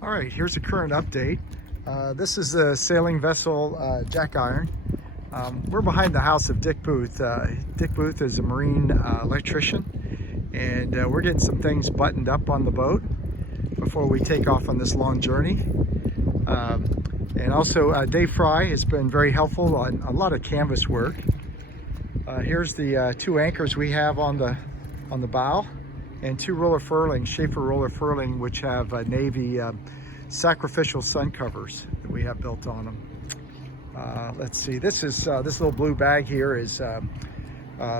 All right, here's a current update. This is a sailing vessel jack iron. We're behind the house of Dick Booth. Dick Booth is a marine electrician, and we're getting some things buttoned up on the boat before we take off on this long journey. And also Dave Fry has been very helpful on a lot of canvas work. Here's the two anchors we have on the bow, and two roller furling, Schaefer roller furling, which have Navy sacrificial sun covers that we have built on them. Let's see, this is this little blue bag here is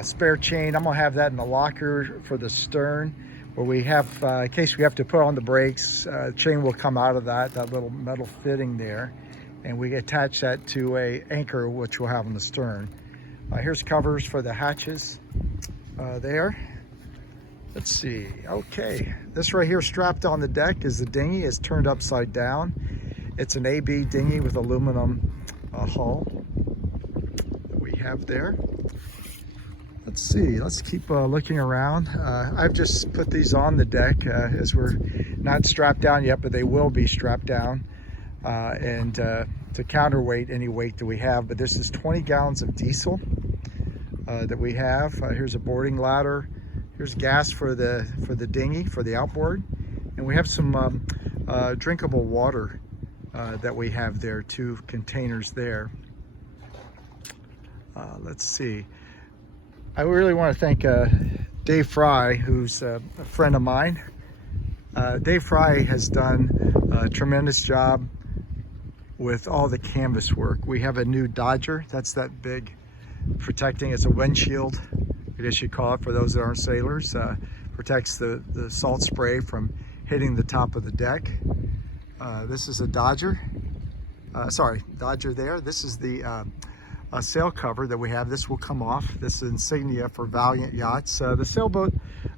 spare chain. I'm gonna have that in the locker for the stern, where we have, in case we have to put on the brakes, chain will come out of that little metal fitting there, and we attach that to a anchor which we'll have on the stern. Here's covers for the hatches there. Let's see, okay. This right here strapped on the deck is the dinghy. It's turned upside down. It's an AB dinghy with aluminum hull that we have there. Let's see, let's keep looking around. I've just put these on the deck as we're not strapped down yet, but they will be strapped down and to counterweight any weight that we have. But this is 20 gallons of diesel that we have. Here's a boarding ladder. Here's gas for the dinghy, for the outboard. And we have some drinkable water that we have there, 2 containers there. Let's see. I really want to thank Dave Fry, who's a friend of mine. Dave Fry has done a tremendous job with all the canvas work. We have a new Dodger. That's that big protecting. It's a windshield, I guess you call it, for those that aren't sailors. Protects the salt spray from hitting the top of the deck. This is a Dodger. Dodger there. This is the sail cover that we have. This will come off. This is insignia for Valiant yachts. The Sailboat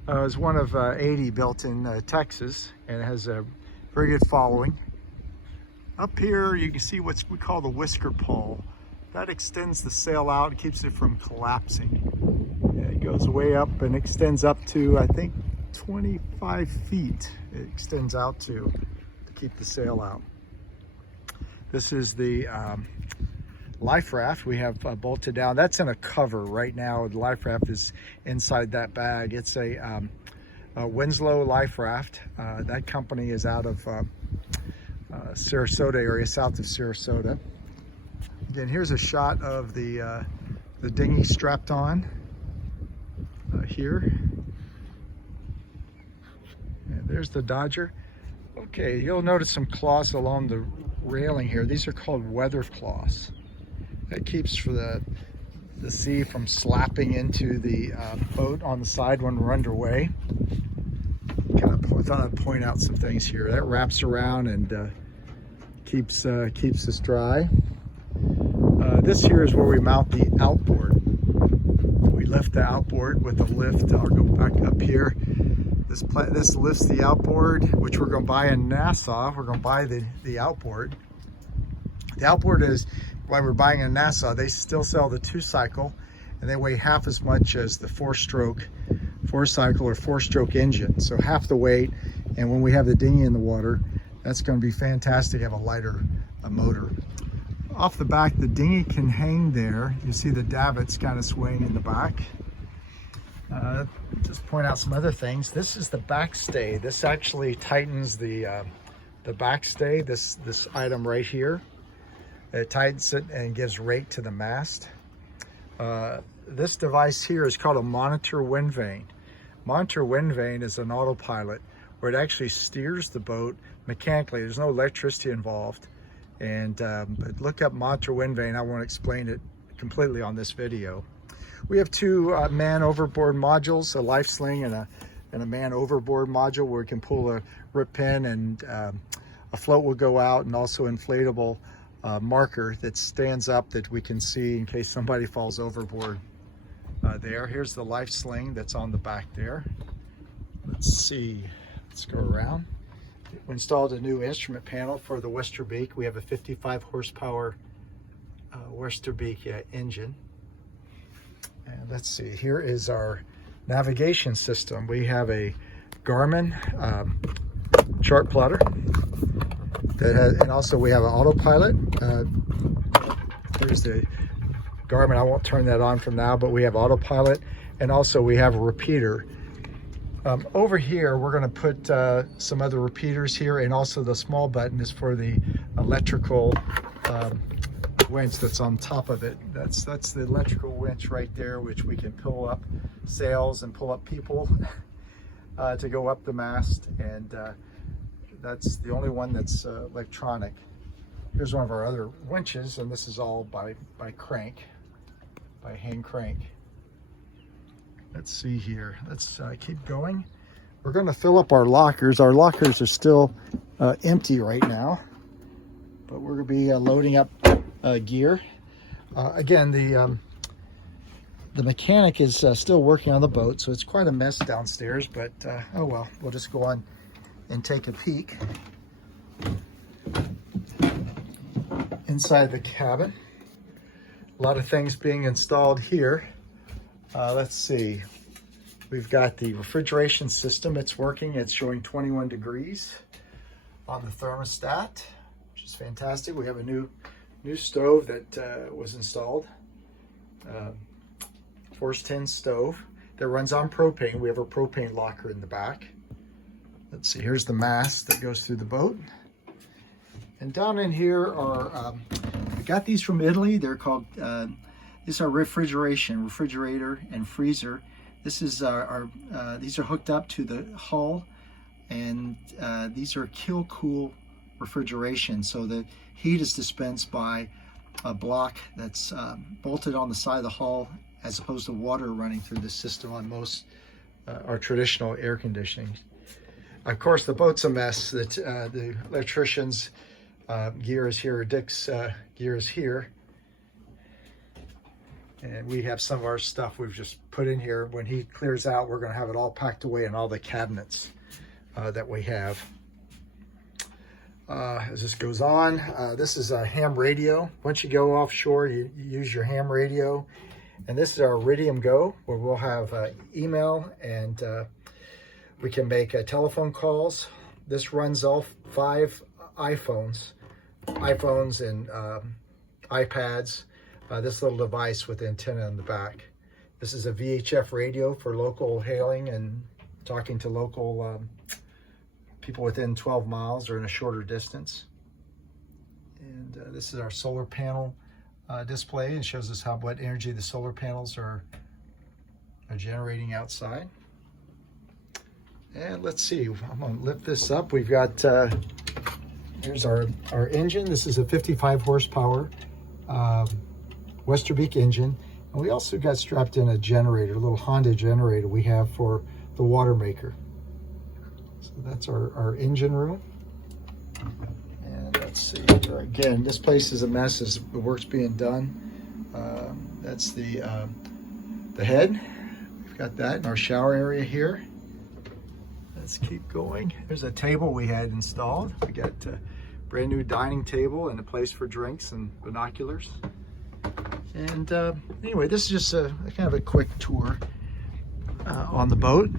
is one of 80 built in Texas, and it has a very good following. Up here you can see what we call the whisker pole. That extends the sail out and keeps it from collapsing. It goes way up and extends up to, I think, 25 feet. It extends out to keep the sail out. This is the life raft we have bolted down. That's in a cover right now. The life raft is inside that bag. It's a Winslow life raft. That company is out of Sarasota area, south of Sarasota. Again, here's a shot of the dinghy strapped on here. And there's the Dodger. Okay, you'll notice some cloths along the railing here. These are called weather cloths. That keeps for the sea from slapping into the boat on the side when we're underway. I thought I'd point out some things here. That wraps around and keeps us dry. This here is where we mount the outboard. We lift the outboard with a lift. I'll go back up here. This lifts the outboard, which we're going to buy in Nassau. We're going to buy the outboard. The outboard is why we're buying in Nassau. They still sell the 2-cycle, and they weigh half as much as the 4-cycle or 4-stroke engine. So half the weight, and when we have the dinghy in the water, that's going to be fantastic to have a lighter motor. Off the back, the dinghy can hang there. You see the davits kind of swaying in the back. Just point out some other things. This is the backstay. This actually tightens the backstay, this item right here. It tightens it and gives rate to the mast. This device here is called a monitor wind vane. Monitor wind vane is an autopilot where it actually steers the boat mechanically. There's no electricity involved. And but look up monitor wind vane. I won't explain it completely on this video. We have 2 man overboard modules, a life sling and a man overboard module where we can pull a rip pin, and a float will go out, and also inflatable marker that stands up that we can see in case somebody falls overboard there. Here's the life sling that's on the back there. Let's see, let's go around. We installed a new instrument panel for the Westerbeek. We have a 55 horsepower Westerbeek engine. And let's see, here is our navigation system. We have a Garmin chart plotter. that has, and also we have an autopilot. There's the Garmin. I won't turn that on from now, but we have autopilot, and also we have a repeater. Over here, we're going to put some other repeaters here, and also the small button is for the electrical winch that's on top of it. That's the electrical winch right there, which we can pull up sails and pull up people to go up the mast, and that's the only one that's electronic. Here's one of our other winches, and this is all by crank, by hand crank. Let's see here. Let's keep going. We're going to fill up our lockers. Our lockers are still empty right now, but we're going to be loading up gear. Again, the mechanic is still working on the boat, so it's quite a mess downstairs, but oh well, we'll just go on and take a peek inside the cabin. A lot of things being installed here. Let's see. We've got the refrigeration system. It's working. It's showing 21 degrees on the thermostat, which is fantastic. We have a new stove that was installed. Force 10 stove that runs on propane. We have a propane locker in the back. Let's see. Here's the mast that goes through the boat. And down in here are, I got these from Italy. They're called, these are refrigerator and freezer. This is these are hooked up to the hull, and these are cool refrigeration. So the heat is dispensed by a block that's bolted on the side of the hull, as opposed to water running through the system on most our traditional air conditioning. Of course, the boat's a mess. The electrician's gear is here, Dick's gear is here. And we have some of our stuff we've just put in here. When he clears out, we're going to have it all packed away in all the cabinets that we have. As this goes on, this is a ham radio. Once you go offshore, you use your ham radio. And this is our Iridium Go, where we'll have email, and we can make telephone calls. This runs all 5 iPhones and iPads. This little device with the antenna on the back. This is a VHF radio for local hailing and talking to local people within 12 miles or in a shorter distance. And this is our solar panel display. It shows us what energy the solar panels are generating outside. And let's see, I'm going to lift this up. We've got, here's our engine. This is a 55 horsepower Westerbeek engine. And we also got strapped in a generator, a little Honda generator we have for the water maker. So that's our engine room. And let's see, again, this place is a mess as the work's being done. That's the head. We've got that in our shower area here. Let's keep going. There's a table we had installed. We got a brand new dining table and a place for drinks and binoculars. And anyway, this is just a kind of a quick tour on the boat.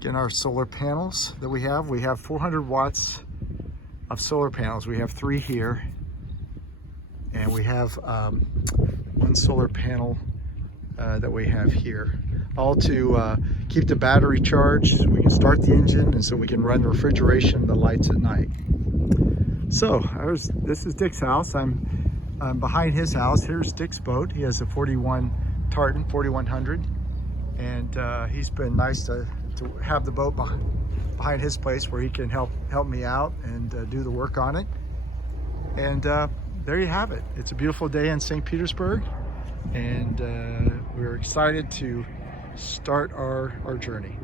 Again, our solar panels that we have 400 watts of solar panels. We have 3 here, and we have 1 solar panel that we have here, all to keep the battery charged so we can start the engine, and so we can run the refrigeration and the lights at night. So this is Dick's house. I'm behind his house. Here's Dick's boat. He has a 41 Tartan 4100, and he's been nice to have the boat behind his place where he can help me out and do the work on it. And there you have it. It's a beautiful day in St. Petersburg, and we're excited to start our journey.